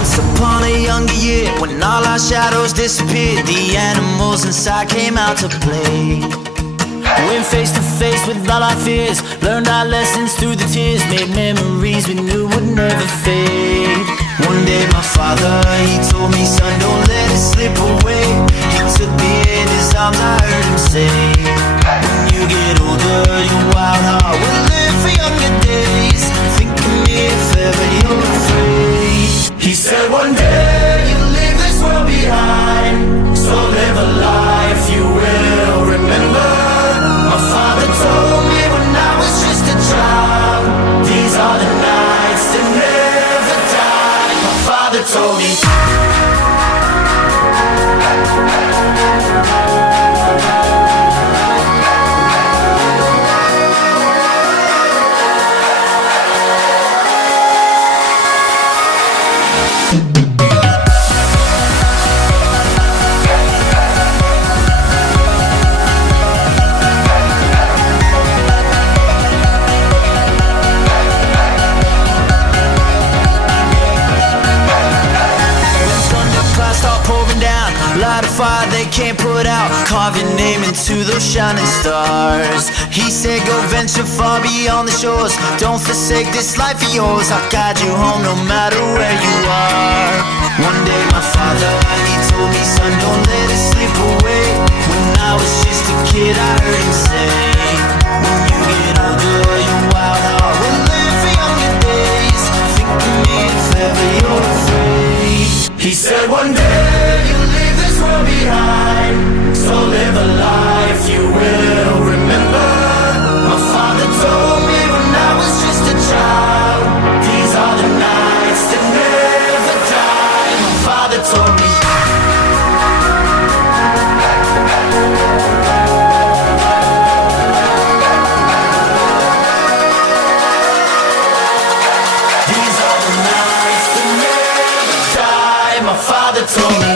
Once upon a younger year, when all our shadows disappeared, the animals inside came out to play. Went face to face with all our fears, learned our lessons through the tears, made memories we knew would never fade. One day my father, he told me, son, don't let it slip away. He took me in his arms, I heard him say, when you get older, your wild heart will live for younger days. Think of me if ever you're afraid. He said one day you'll leave this world behind, so live a life you will remember. My father told me when I was just a child, these are the nights that never die. My father told me. Light a fire they can't put out, carve your name into those shining stars. He said go venture far beyond the shores, don't forsake this life of yours. I'll guide you home no matter where you are. One day my father, he told me, son, don't let it slip away. When I was just a kid I heard him say, when you get older your wild heart will live for younger days. Think of me if ever you're afraid. He said one day you'll leave this world behind, so live a life you will remember. My father told me when I was just a child, these are the nights that never die. My father told me. These are the nights that never die. My father told me.